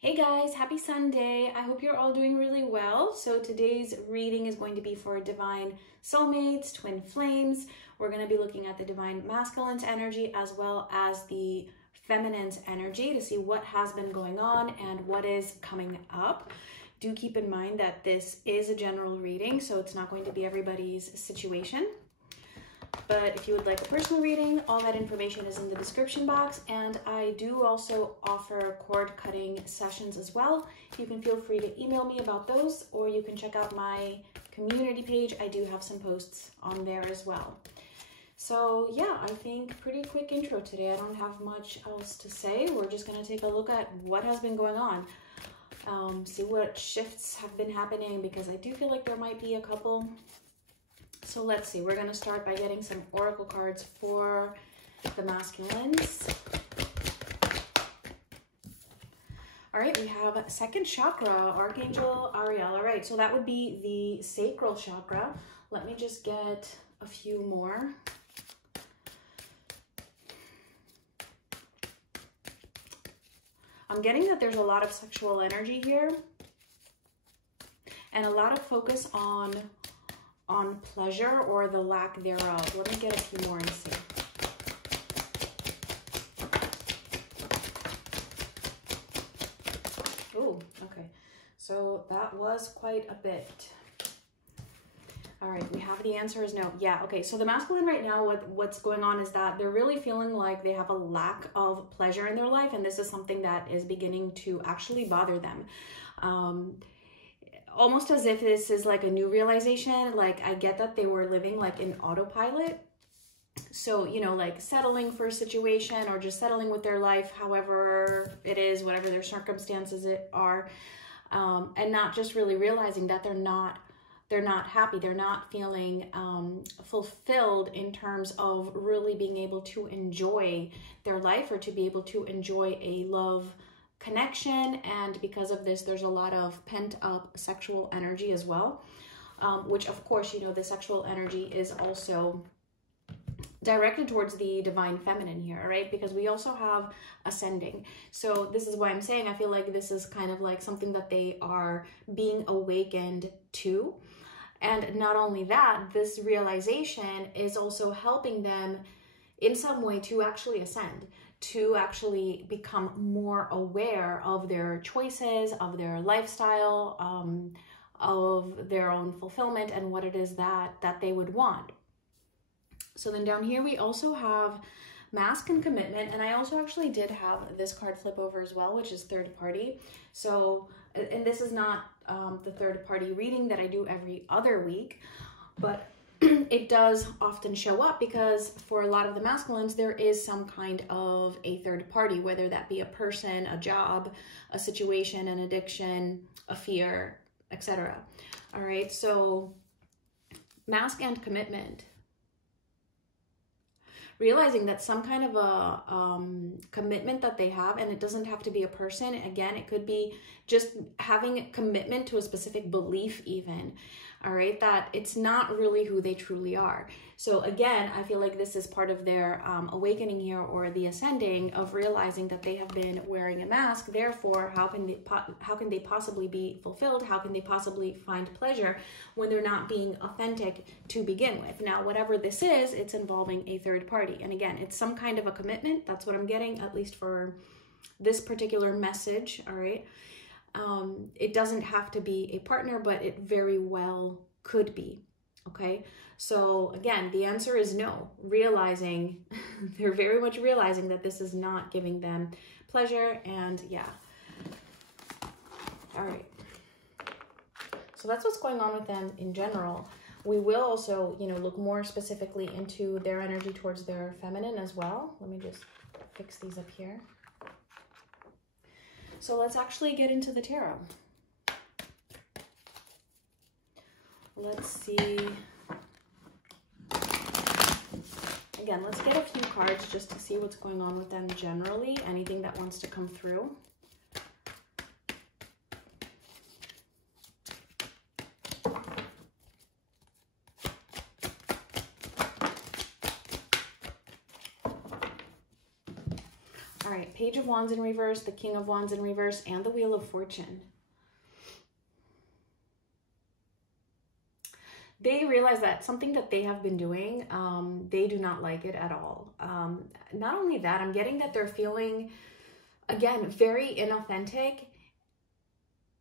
Hey guys, happy Sunday. I hope you're all doing really well. So today's reading is going to be for divine soulmates, twin flames. We're going to be looking at the divine masculine's energy as well as the feminine's energy to see what has been going on and what is coming up. Do keep in mind that this is a general reading, so it's not going to be everybody's situation. But if you would like a personal reading, all that information is in the description box. And I do also offer cord cutting sessions as well. You can feel free to email me about those, or you can check out my community page. I do have some posts on there as well. So yeah, I think pretty quick intro today. I don't have much else to say. We're just going to take a look at what has been going on. See what shifts have been happening, because I do feel like there might be a couple. So let's see, we're going to start by getting some oracle cards for the masculines. All right, we have second chakra, Archangel Ariel. All right, so that would be the sacral chakra. Let me just get a few more. I'm getting that there's a lot of sexual energy here and a lot of focus on pleasure or the lack thereof. Let me get a few more and see. Ooh, okay. So that was quite a bit. All right, we have the answer is no. Yeah, okay. So the masculine right now, what's going on is that they're really feeling like they have a lack of pleasure in their life, and this is something that is beginning to actually bother them. Almost as if this is like a new realization. Like, I get that they were living like in autopilot. So, you know, like settling for a situation or just settling with their life, however it is, whatever their circumstances are, and not just really realizing that they're not happy. They're not feeling fulfilled in terms of really being able to enjoy their life or to be able to enjoy a love connection. And because of this, there's a lot of pent-up sexual energy as well, which of course, you know, the sexual energy is also directed towards the divine feminine here, right? Because we also have ascending. So this is why I'm saying I feel like this is kind of like something that they are being awakened to. And not only that, this realization is also helping them in some way to actually ascend, to actually become more aware of their choices, of their lifestyle, of their own fulfillment and what it is that they would want. So then down here, we also have mask and commitment. And I also actually did have this card flip over as well, which is third party. So, and this is not the third party reading that I do every other week, but it does often show up because for a lot of the masculines, there is some kind of a third party, whether that be a person, a job, a situation, an addiction, a fear, etc. All right, so mask and commitment. Realizing that some kind of a commitment that they have, and it doesn't have to be a person. Again, it could be just having a commitment to a specific belief even, all right, that it's not really who they truly are. So again, I feel like this is part of their awakening here, or the ascending of realizing that they have been wearing a mask. Therefore, how can they possibly be fulfilled? How can they possibly find pleasure when they're not being authentic to begin with? Now, whatever this is, it's involving a third party. And again, it's some kind of a commitment. That's what I'm getting, at least for this particular message, all right? It doesn't have to be a partner, but it very well could be, okay? So again, the answer is no. Realizing, they're very much realizing that this is not giving them pleasure, and yeah. All right. So that's what's going on with them in general. We will also, you know, look more specifically into their energy towards their feminine as well. Let me just fix these up here. So let's actually get into the tarot. Let's see. Again, let's get a few cards just to see what's going on with them generally. Anything that wants to come through. All right, Page of Wands in reverse, the King of Wands in reverse, and the Wheel of Fortune. They realize that something that they have been doing, they do not like it at all. Not only that, I'm getting that they're feeling, again, very inauthentic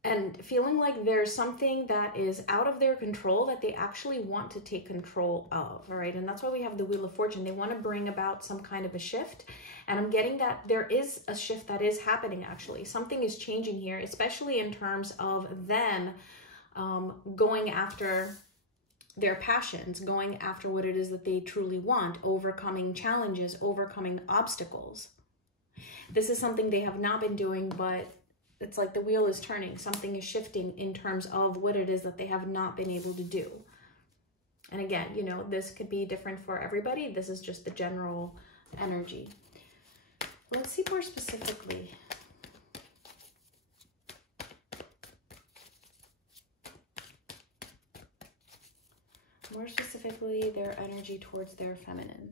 and feeling like there's something that is out of their control that they actually want to take control of, all right? And that's why we have the Wheel of Fortune. They want to bring about some kind of a shift. And I'm getting that there is a shift that is happening, actually. Something is changing here, especially in terms of them going after their passions, going after what it is that they truly want, overcoming challenges, overcoming obstacles. This is something they have not been doing, but it's like the wheel is turning. Something is shifting in terms of what it is that they have not been able to do. And again, you know, this could be different for everybody. This is just the general energy. Let's see more specifically. More specifically, their energy towards their feminine.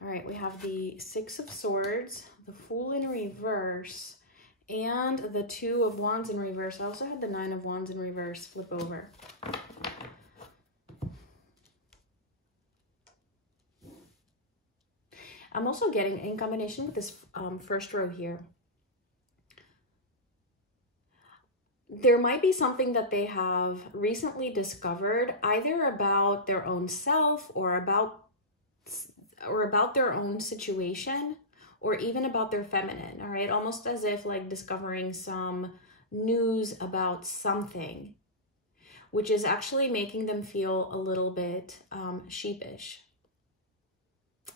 All right, we have the Six of Swords, the Fool in reverse, and the Two of Wands in reverse. I also had the Nine of Wands in reverse flip over. I'm also getting, in combination with this first row here, there might be something that they have recently discovered, either about their own self or about their own situation, or even about their feminine, all right? Almost as if like discovering some news about something, which is actually making them feel a little bit sheepish.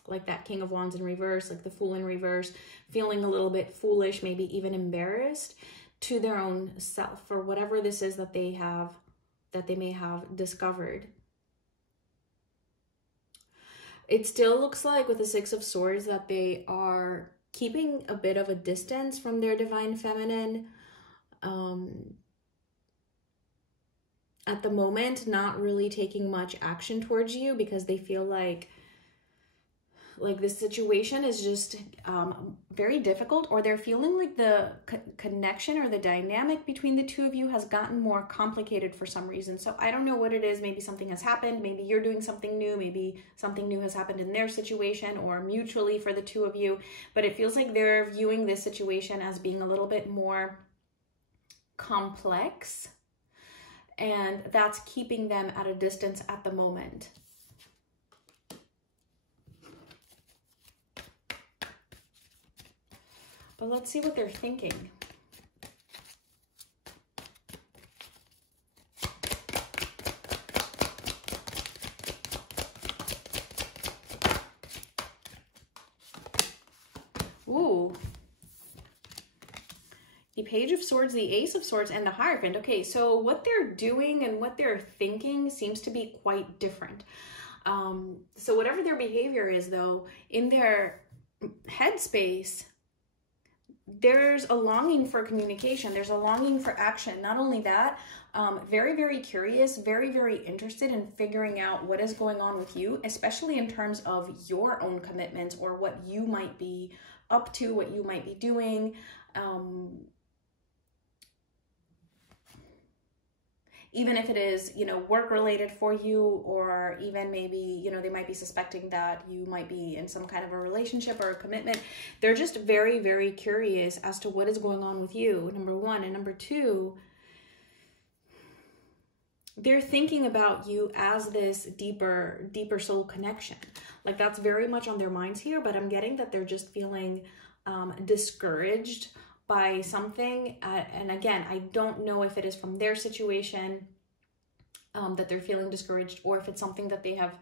Like that King of Wands in reverse, like the Fool in reverse, feeling a little bit foolish, maybe even embarrassed to their own self for whatever this is that they may have discovered. It still looks like with the Six of Swords that they are keeping a bit of a distance from their divine feminine. At the moment, not really taking much action towards you because they feel like this situation is just very difficult, or they're feeling like the connection or the dynamic between the two of you has gotten more complicated for some reason. So I don't know what it is. Maybe something has happened. Maybe you're doing something new. Maybe something new has happened in their situation or mutually for the two of you. But it feels like they're viewing this situation as being a little bit more complex, and that's keeping them at a distance at the moment. But let's see what they're thinking. Ooh. The Page of Swords, the Ace of Swords, and the Hierophant. Okay, so what they're doing and what they're thinking seems to be quite different. So whatever their behavior is, though, in their headspace, there's a longing for communication. There's a longing for action. Not only that, very, very curious, very, very interested in figuring out what is going on with you, especially in terms of your own commitments or what you might be up to, what you might be doing. Even if it is, you know, work related for you, or even maybe, you know, they might be suspecting that you might be in some kind of a relationship or a commitment. They're just very, very curious as to what is going on with you, number one. And number two, they're thinking about you as this deeper soul connection. Like that's very much on their minds here, but I'm getting that they're just feeling discouraged by something. And again, I don't know if it is from their situation that they're feeling discouraged, or if it's something that they have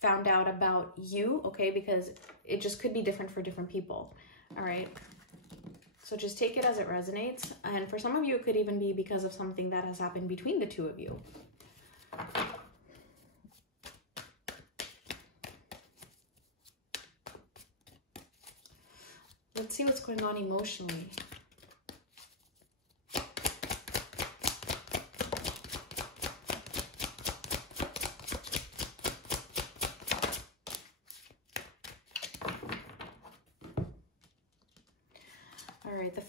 found out about you, okay? Because it just could be different for different people, all right? So just take it as it resonates. And for some of you, it could even be because of something that has happened between the two of you. Let's see what's going on emotionally.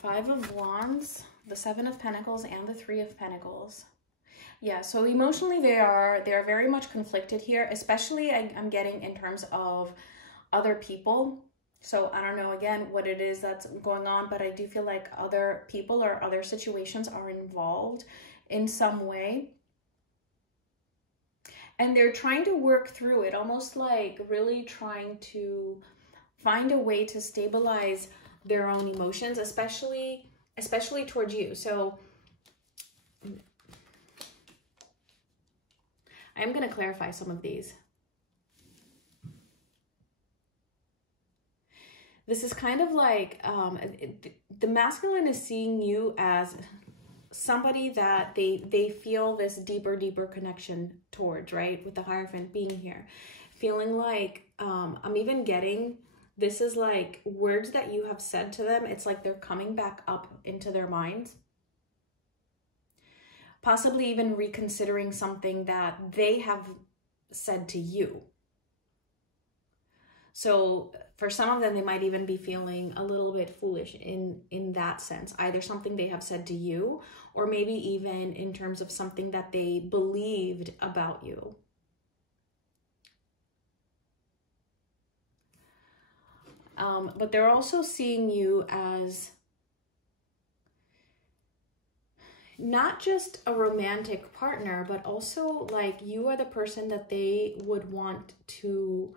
Five of Wands, the Seven of Pentacles, and the Three of Pentacles. Yeah, so emotionally they are very much conflicted here, especially I'm getting in terms of other people. So I don't know, again, what it is that's going on, but I do feel like other people or other situations are involved in some way. And they're trying to work through it, almost like really trying to find a way to stabilize their own emotions, especially towards you. So I'm going to clarify some of these. This is kind of like the masculine is seeing you as somebody that they feel this deeper connection towards, right? With the Hierophant being here. Feeling like, I'm even getting, this is like words that you have said to them. It's like they're coming back up into their minds. Possibly even reconsidering something that they have said to you. So for some of them, they might even be feeling a little bit foolish in that sense. Either something they have said to you, or maybe even in terms of something that they believed about you. But they're also seeing you as not just a romantic partner, but also like you are the person that they would want to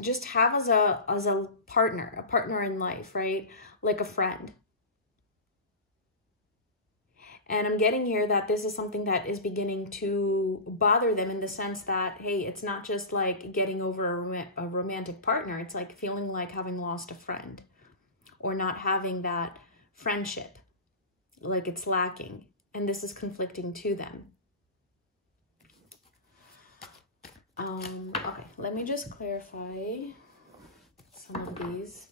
just have as a partner in life, right? Like a friend. And I'm getting here that this is something that is beginning to bother them in the sense that, hey, it's not just like getting over a romantic partner. It's like feeling like having lost a friend or not having that friendship, like it's lacking. And this is conflicting to them. Okay, let me just clarify some of these.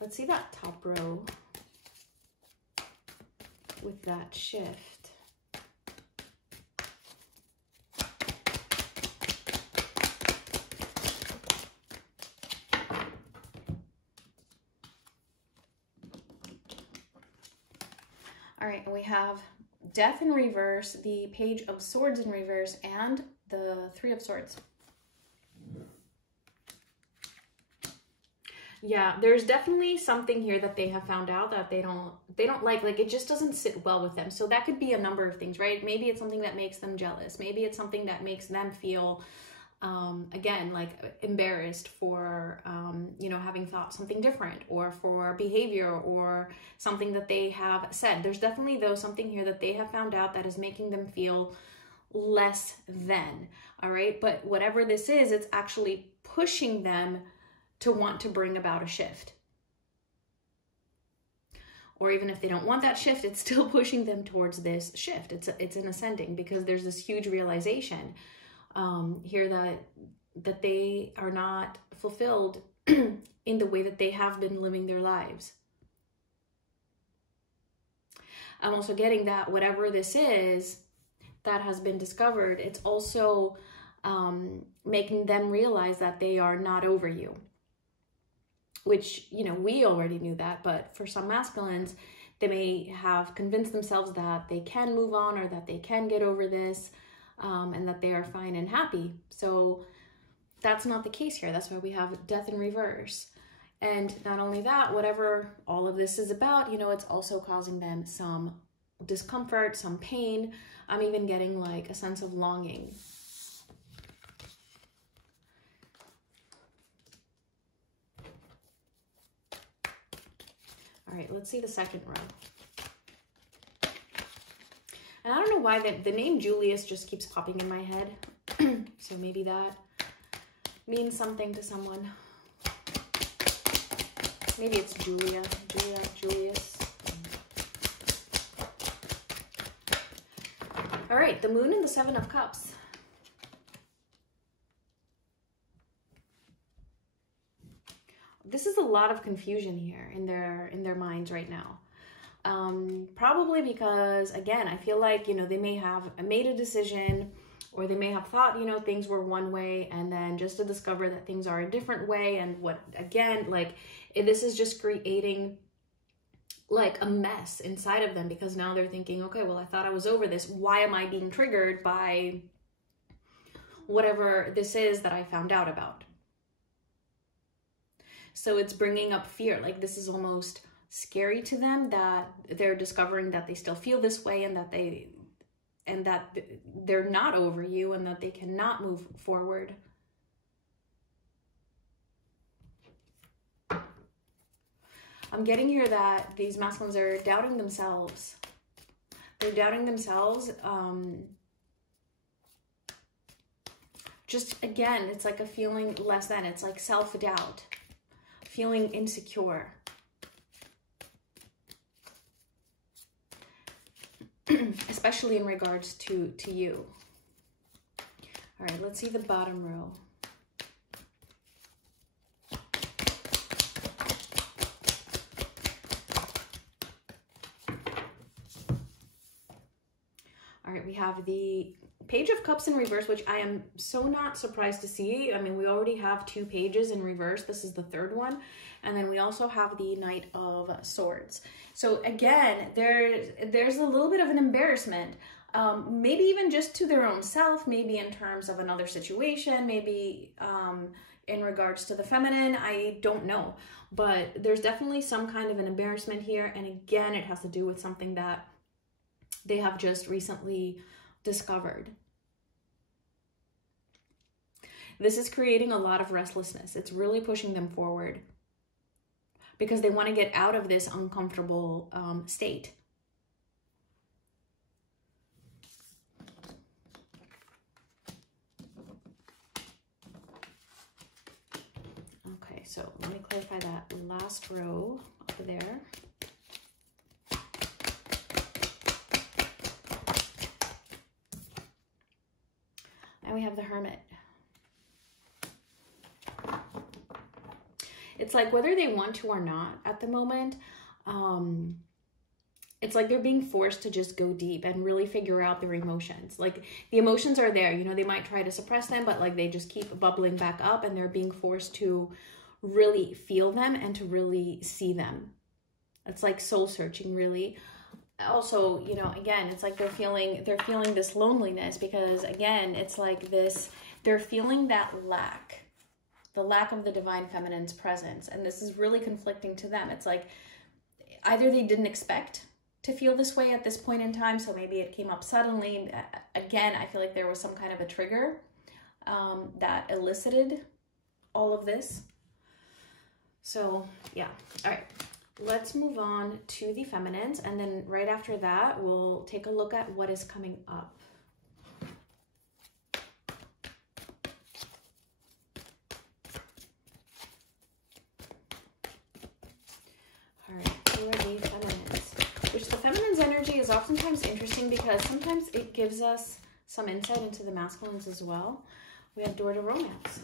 Let's see that top row with that shift. All right, and we have Death in reverse, the Page of Swords in reverse, and the Three of Swords. Yeah, there's definitely something here that they have found out that they don't like it just doesn't sit well with them. So that could be a number of things, right? Maybe it's something that makes them jealous. Maybe it's something that makes them feel, again, like embarrassed for, you know, having thought something different, or for behavior or something that they have said. There's definitely, though, something here that they have found out that is making them feel less than, all right? But whatever this is, it's actually pushing them to want to bring about a shift. Or even if they don't want that shift, it's still pushing them towards this shift. It's an ascending, because there's this huge realization here that they are not fulfilled in the way that they have been living their lives. I'm also getting that whatever this is that has been discovered, it's also making them realize that they are not over you. Which, you know, we already knew that, but for some masculines, they may have convinced themselves that they can move on, or that they can get over this, and that they are fine and happy. So that's not the case here. That's why we have Death in reverse. And not only that, whatever all of this is about, you know, it's also causing them some discomfort, some pain. I'm even getting like a sense of longing. All right, let's see the second row. And I don't know why the name Julius just keeps popping in my head. So maybe that means something to someone. Maybe it's Julia, Julius. All right, the Moon and the Seven of Cups. This is a lot of confusion here in their minds right now. Probably because, again, I feel like, you know, they may have made a decision, Or they may have thought, you know, things were one way, and then just to discover that things are a different way. And what, again, like this is just creating like a mess inside of them, because now they're thinking, okay, well, I thought I was over this. Why am I being triggered by whatever this is that I found out about? So it's bringing up fear. Like this is almost scary to them that they're discovering that they still feel this way, and that they're not over you, and that they cannot move forward. I'm getting here that these masculines are doubting themselves. They're doubting themselves. Just again, it's like a feeling less than. It's like self-doubt, feeling insecure. Especially in regards to you. All right, let's see the bottom row. All right, we have the Page of Cups in reverse, which I am so not surprised to see. I mean, we already have 2 pages in reverse. This is the 3rd one. And then we also have the Knight of Swords. So again, there's a little bit of an embarrassment, maybe even just to their own self, maybe in terms of another situation, maybe in regards to the feminine, I don't know. But there's definitely some kind of an embarrassment here. And again, it has to do with something that they have just recently discovered. This is creating a lot of restlessness. It's really pushing them forward because they want to get out of this uncomfortable state. Okay, so let me clarify that last row up there. And we have the Hermit. It's like whether they want to or not at the moment, it's like they're being forced to just go deep and really figure out their emotions. Like the emotions are there, you know, they might try to suppress them, but like they just keep bubbling back up, and they're being forced to really feel them and to really see them. It's like soul searching, really. Also, you know, again, it's like they're feeling this loneliness, because again, it's like this, they're feeling that lack, the lack of the divine feminine's presence. And this is really conflicting to them. It's like either they didn't expect to feel this way at this point in time, so maybe it came up suddenly. Again, I feel like there was some kind of a trigger that elicited all of this. So yeah, all right. Let's move on to the feminines, and then right after that, we'll take a look at what is coming up. All right, who are the feminines? Which the feminine's energy is oftentimes interesting because sometimes it gives us some insight into the masculines as well. We have Door to Romance.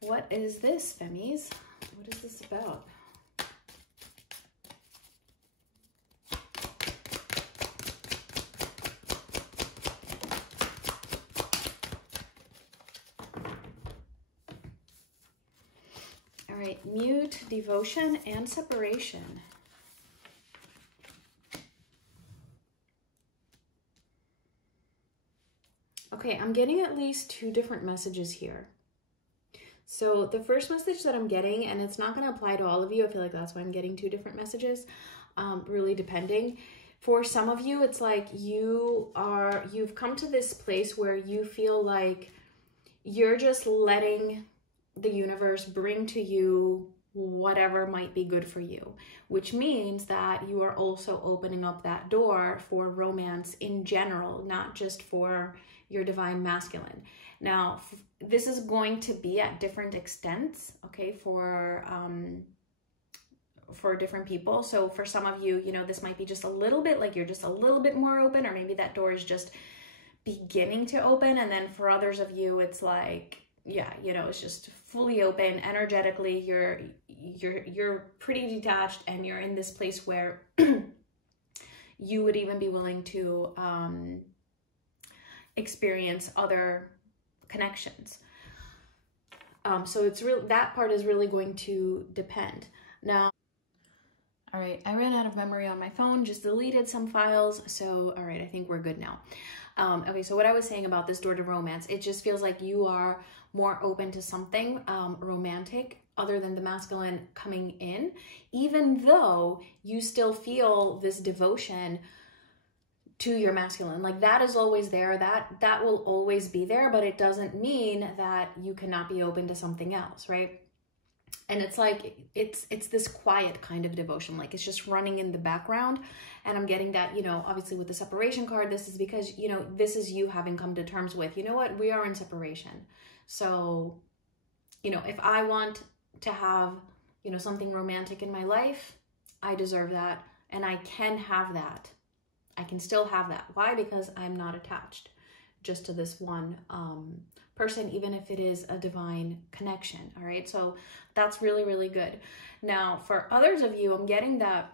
What is this, Femmies? What is this about? All right, mute, devotion, and separation. Okay, I'm getting at least 2 different messages here. So the first message that I'm getting, and it's not going to apply to all of you, I feel like that's why I'm getting 2 different messages, really depending. For some of you, it's like you've come to this place where you feel like you're just letting the universe bring to you whatever might be good for you, which means that you are also opening up that door for romance in general, not just for your divine masculine. Now, this is going to be at different extents, okay, for different people. So for some of you, you know, this might be just a little bit, like you're just a little bit more open, or maybe that door is just beginning to open. And then for others of you, it's like, yeah, you know, it's just fully open energetically. You're pretty detached, and you're in this place where you would even be willing to experience other connections. So it's real, that part is really going to depend. Now, all right, I ran out of memory on my phone, just deleted some files. So, all right, I think we're good now. Okay, so what I was saying about this door to romance, it just feels like you are more open to something romantic other than the masculine coming in, even though you still feel this devotion to your masculine. Like that is always there, that will always be there, but it doesn't mean that you cannot be open to something else, right? And it's like, it's this quiet kind of devotion, like it's just running in the background. And I'm getting that, you know, obviously with the separation card, this is because, you know, this is you having come to terms with, you know what, we are in separation. So, you know, if I want to have, you know, something romantic in my life, I deserve that. And I can have that. I can still have that. Why? Because I'm not attached just to this one person, even if it is a divine connection. All right. So that's really, really good. Now, for others of you, I'm getting that,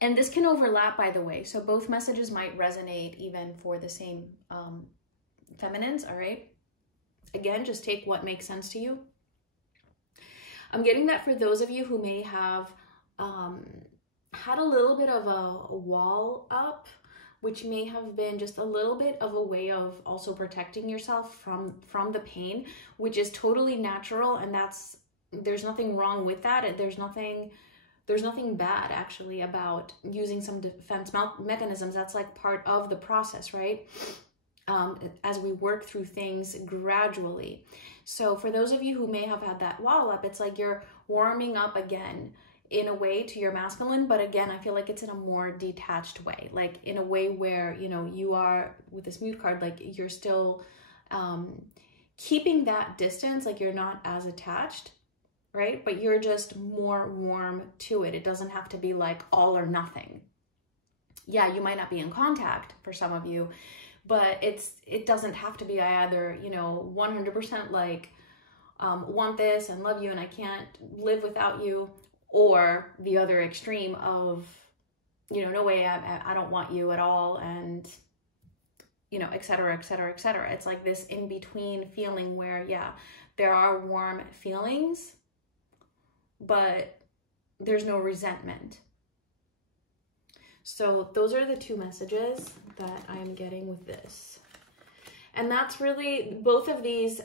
and this can overlap, by the way. So both messages might resonate even for the same feminines. All right. Again, just take what makes sense to you. I'm getting that for those of you who may have had a little bit of a wall up, which may have been just a little bit of a way of also protecting yourself from the pain, which is totally natural, and there's nothing wrong with that. There's nothing bad actually about using some defense mechanisms. That's like part of the process, right? As we work through things gradually. So for those of you who may have had that wall up, it's like you're warming up again in a way to your masculine, but again, I feel like it's in a more detached way, like in a way where, you know, you are with this mute card, like you're still keeping that distance, like you're not as attached, right? But you're just more warm to it. It doesn't have to be like all or nothing. Yeah, you might not be in contact for some of you, but it doesn't have to be I either, you know, 100% like want this and love you and I can't live without you, or the other extreme of, you know, no way, I don't want you at all, and, you know, et cetera, et cetera, et cetera. It's like this in-between feeling where, yeah, there are warm feelings, but there's no resentment. So those are the two messages that I'm getting with this. And that's really, both of these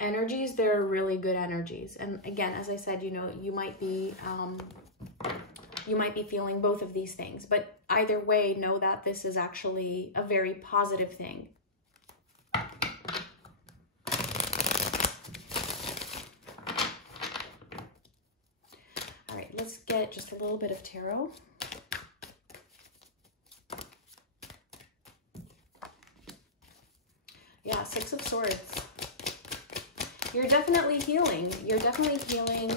energies, they're really good energies. And again, as I said, you know, you might be feeling both of these things, but either way, know that this is actually a very positive thing. All right, let's get just a little bit of tarot. Yeah, Six of Swords. You're definitely healing. You're definitely healing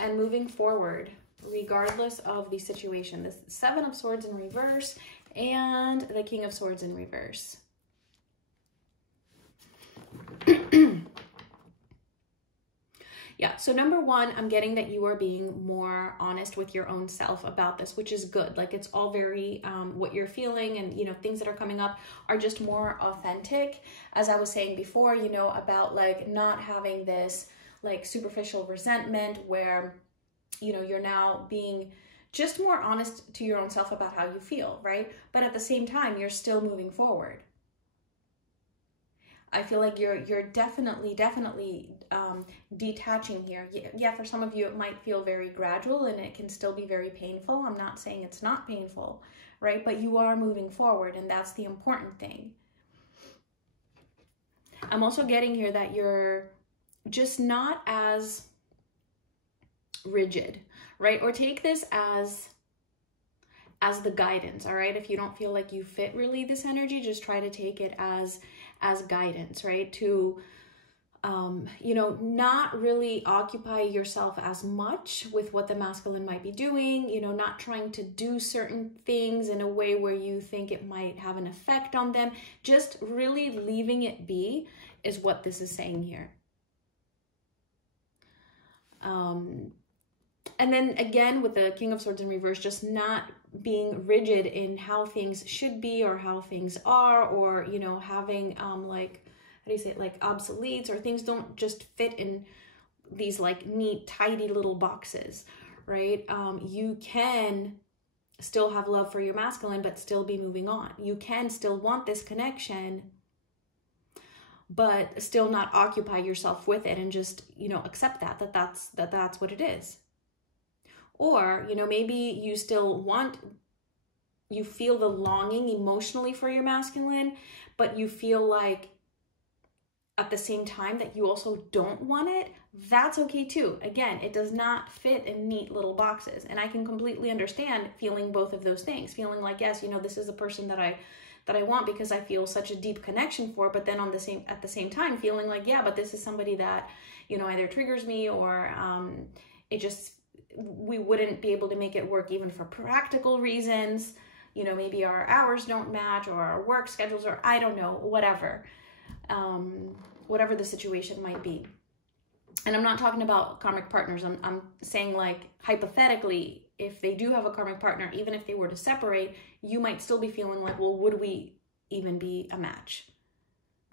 and moving forward, regardless of the situation. The Seven of Swords in reverse and the King of Swords in reverse. Yeah, so number one, I'm getting that you are being more honest with your own self about this, which is good. Like it's all very, what you're feeling and, you know, things that are coming up are just more authentic. As I was saying before, you know, about like not having this like superficial resentment where, you know, you're now being just more honest to your own self about how you feel, right? But at the same time, you're still moving forward. I feel like you're definitely detaching here. Yeah, for some of you, it might feel very gradual and it can still be very painful. I'm not saying it's not painful, right? But you are moving forward, and that's the important thing. I'm also getting here that you're just not as rigid, right? Or take this as the guidance, all right? If you don't feel like you fit really this energy, just try to take it as guidance, right? To, you know, not really occupy yourself as much with what the masculine might be doing, you know, not trying to do certain things in a way where you think it might have an effect on them. Just really leaving it be is what this is saying here. And then again, with the King of Swords in reverse, just not being rigid in how things should be or how things are, or, you know, having like, how do you say it, like obsoletes, or things don't just fit in these like neat, tidy little boxes, right? You can still have love for your masculine, but still be moving on. You can still want this connection, but still not occupy yourself with it, and just, you know, accept that's what it is. Or, you know, maybe you still you feel the longing emotionally for your masculine, but you feel like at the same time that you also don't want it. That's okay too. Again, it does not fit in neat little boxes. And I can completely understand feeling both of those things, feeling like, yes, you know, this is a person that I want because I feel such a deep connection for, but then at the same time feeling like, yeah, but this is somebody that, you know, either triggers me, or we wouldn't be able to make it work even for practical reasons. You know, maybe our hours don't match, or our work schedules, or I don't know, whatever the situation might be. And I'm not talking about karmic partners. I'm saying, like, hypothetically, if they do have a karmic partner, even if they were to separate, you might still be feeling like, well, would we even be a match,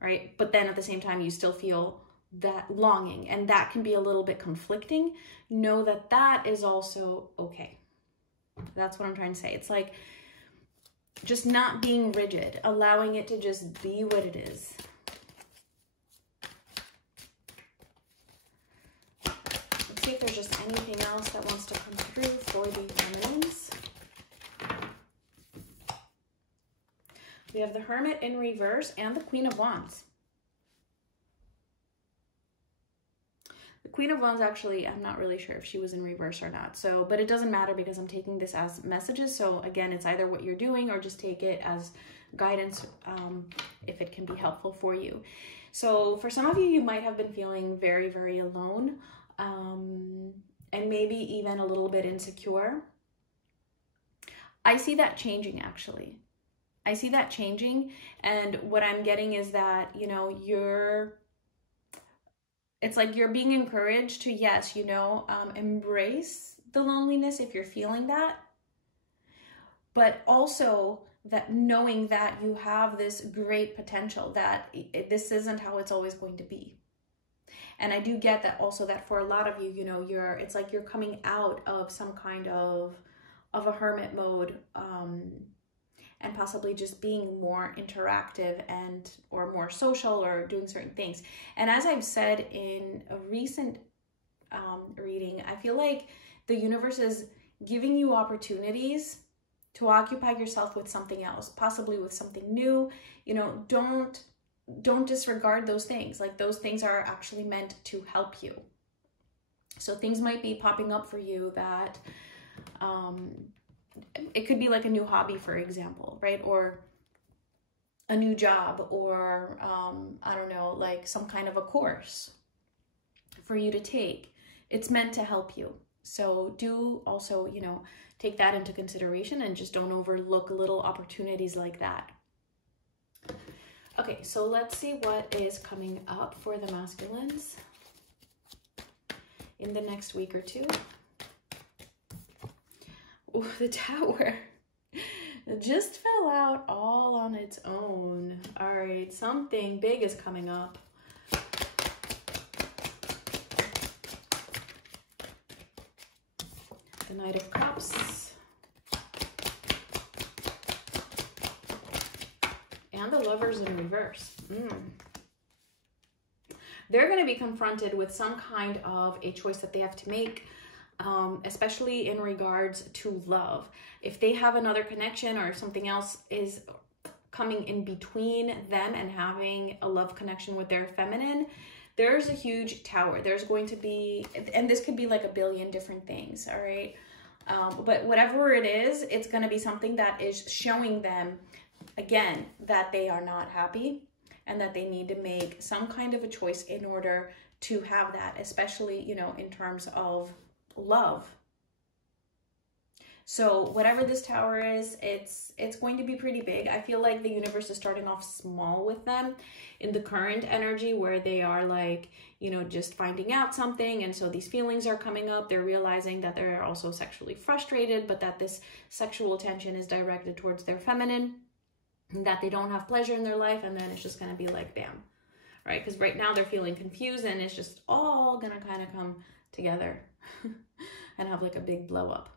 right? But then at the same time, you still feel that longing, and that can be a little bit conflicting. Know that that is also okay. That's what I'm trying to say. It's like just not being rigid, allowing it to just be what it is. Let's see if there's just anything else that wants to come through for the feminines. We have the Hermit in reverse and the Queen of Wands. The Queen of Wands, actually, I'm not really sure if she was in reverse or not. So, but it doesn't matter because I'm taking this as messages. So again, it's either what you're doing or just take it as guidance if it can be helpful for you. So for some of you, you might have been feeling very, very alone, and maybe even a little bit insecure. I see that changing, actually. I see that changing. And what I'm getting is that, you know, it's like you're being encouraged to, yes, you know, embrace the loneliness if you're feeling that, but also that knowing that you have this great potential, that this isn't how it's always going to be. And I do get that also, that for a lot of you, you know, it's like you're coming out of some kind of a hermit mode, and possibly just being more interactive or more social, or doing certain things. And as I've said in a recent reading, I feel like the universe is giving you opportunities to occupy yourself with something else, possibly with something new. You know, don't disregard those things. Like, those things are actually meant to help you. So things might be popping up for you that it could be like a new hobby, for example, right? Or a new job, or I don't know, like some kind of a course for you to take. It's meant to help you. So do also, you know, take that into consideration, and just don't overlook little opportunities like that. Okay, so let's see what is coming up for the masculines in the next week or two. Oh, the Tower. It just fell out all on its own. All right, something big is coming up. The Knight of Cups. And the Lovers in reverse. They're going to be confronted with some kind of a choice that they have to make, especially in regards to love. If they have another connection, or if something else is coming in between them and having a love connection with their feminine, there's a huge Tower. There's going to be, and this could be like a billion different things, all right? But whatever it is, it's going to be something that is showing them, again, that they are not happy, and that they need to make some kind of a choice in order to have that, especially, you know, in terms of love. So whatever this tower is, it's going to be pretty big. I feel like the universe is starting off small with them in the current energy where they are like, you know, just finding out something. And so these feelings are coming up. They're realizing that they're also sexually frustrated, but that this sexual tension is directed towards their feminine, and that they don't have pleasure in their life. And then it's just going to be like, bam, right? Because right now they're feeling confused and it's just all going to kind of come together and have like a big blow up.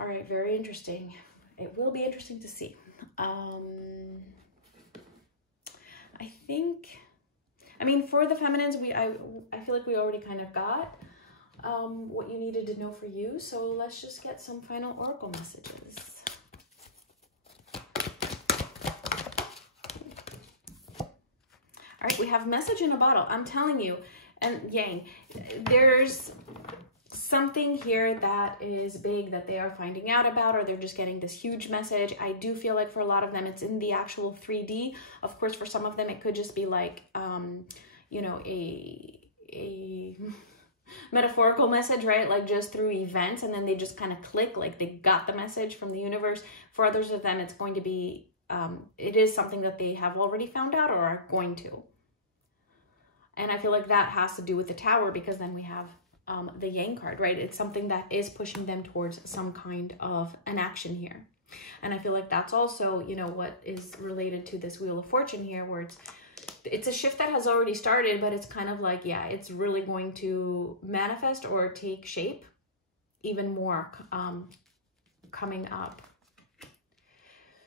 All right, very interesting. It will be interesting to see. I think, I mean, for the feminines, I feel like we already kind of got what you needed to know for you. So let's just get some final oracle messages. All right, we have message in a bottle. I'm telling you, and Yang, there's something here that is big that they are finding out about, or they're just getting this huge message. I do feel like for a lot of them, it's in the actual 3D. Of course, for some of them, it could just be like, you know, a metaphorical message, right? Like just through events, and then they just kind of click, like they got the message from the universe. For others of them, it's going to be, it is something that they have already found out or are going to. And I feel like that has to do with the tower, because then we have the Yang card, right? It's something that is pushing them towards some kind of an action here. And I feel like that's also, you know, what is related to this Wheel of Fortune here, where it's a shift that has already started, but it's kind of like, yeah, it's really going to manifest or take shape even more coming up.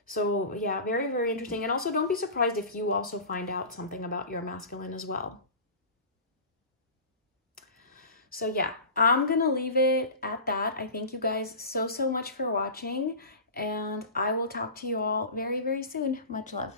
So yeah, very, very interesting. And also don't be surprised if you also find out something about your masculine as well. So yeah, I'm going to leave it at that. I thank you guys so much for watching, and I will talk to you all very, very soon. Much love.